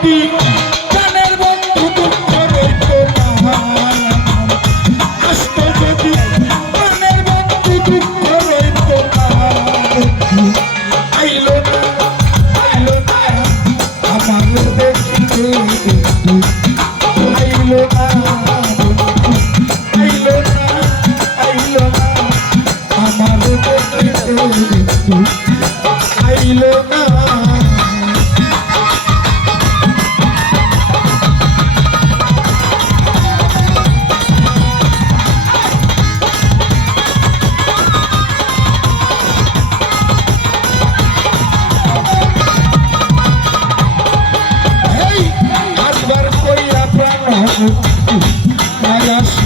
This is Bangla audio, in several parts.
যদি প্রাণের বন্ধু দুঃখ রইত আসতো যদি প্রাণের বন্ধু দুঃখ রইত আইলো না আইলো না, আমার দেখিতে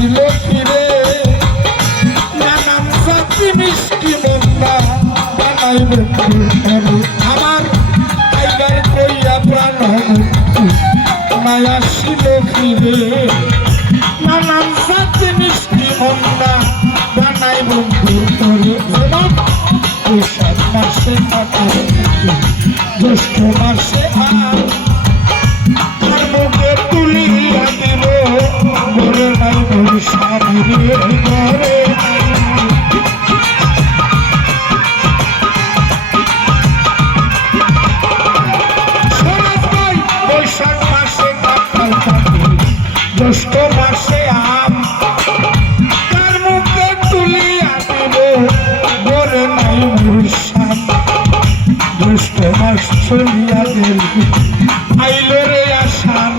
ফিরে নানান জাতি মিষ্টি ফুলকারি। আমার আইবার কইয়া প্রাণ মায়া ছিল ফিরে নানান জাতি মিষ্টি মন্দা বানাইব ফুলকারি। যেমন বৈশাখ মাসে জ্যৈষ্ঠ মাসে আর জ্যৈষ্ঠ মাসে আম। তার মুখে তুলিয়া দিব ঘরে নাই মোর স্বামী জ্যৈষ্ঠ মাস চলিয়া গেল আইলো রে আসান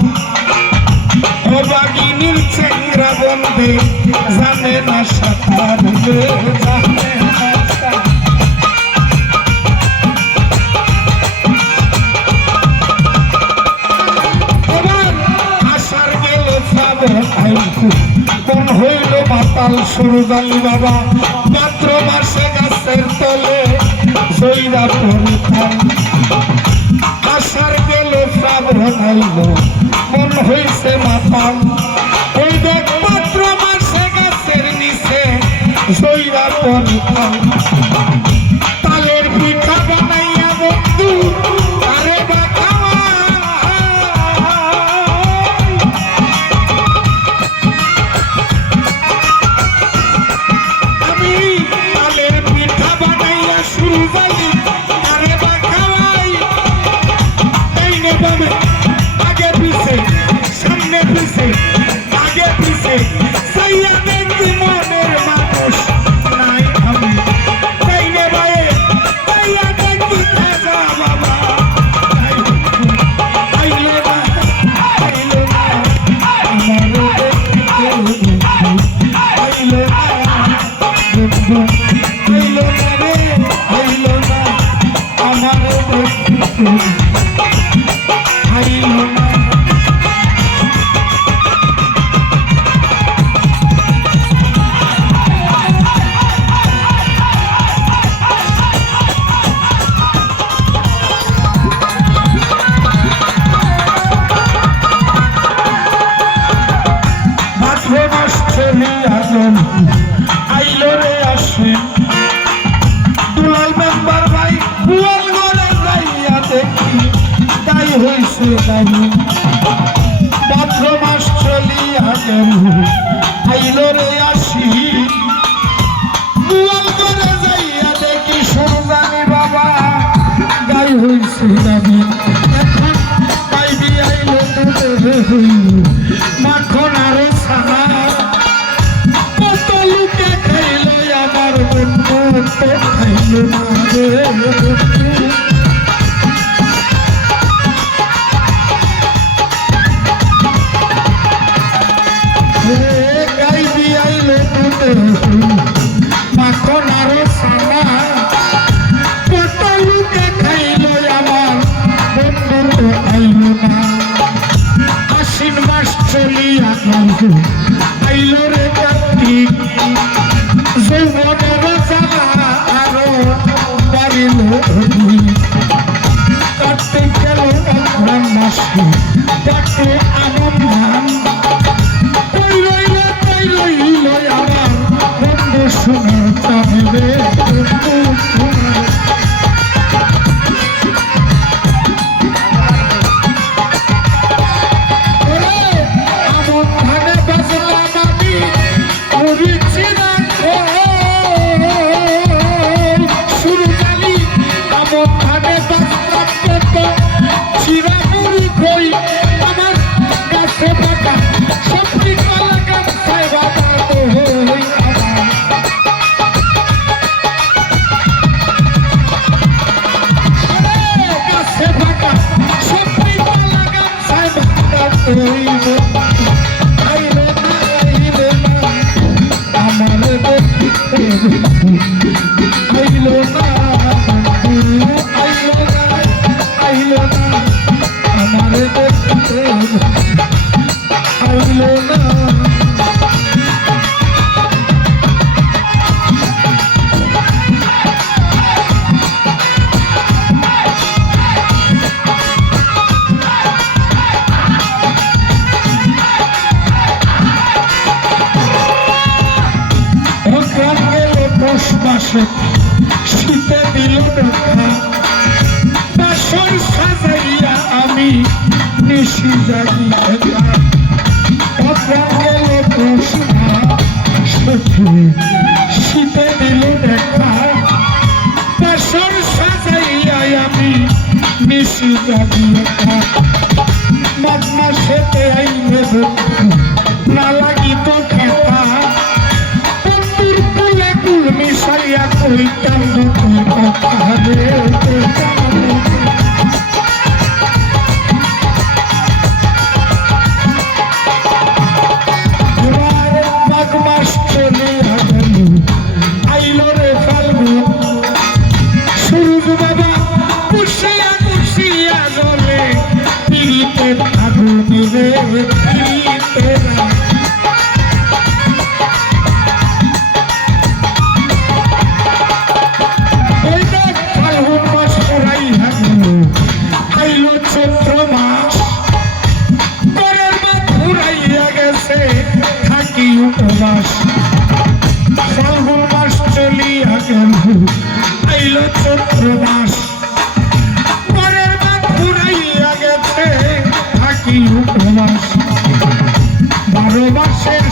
অবাগিনীর চেংরা বন্দে জানে না সাঁতার জানে না। মাতাল জানি বাবা। মাত্র মাসে গাছের তলে সৈরা পরিতাম আসার গেলে শ্রাবণ আইল, মন হইছে মাতাল। ওই দেখ মাত্র মাসে গাছের নিচে সৈরা পরিতাম বন্ধু হইল না রে হইল না। আমার বন্ধু হইছে নাহি মাত্র মাস চলিয়া গেল আইলো রে আসি বুয়াল ঘরে যাইয়া দেখি সরজানি বাবা গাই হইছে নাহি এখন পাইবি আইলো তোদের মাখন আইল রে কার্তিক। যৌবনের জ্বালা আরও বাড়িল। কার্তিক গেল মাসে ডাকে Thank you. শীতে দিল বাসন সাজাইয়া আমি নিশি জাগি গেল প্রশ্না সখী, শীতে দিল দেখা বাসন সাজাইয়া আমি নিশি জাগি মাঘ মাসেতে আইলে তুই কান্দু তুই কথা রে প্রবাস পরের বাদ ফুরাইয়া গেছে থাকি উপবাস। বারো মাসে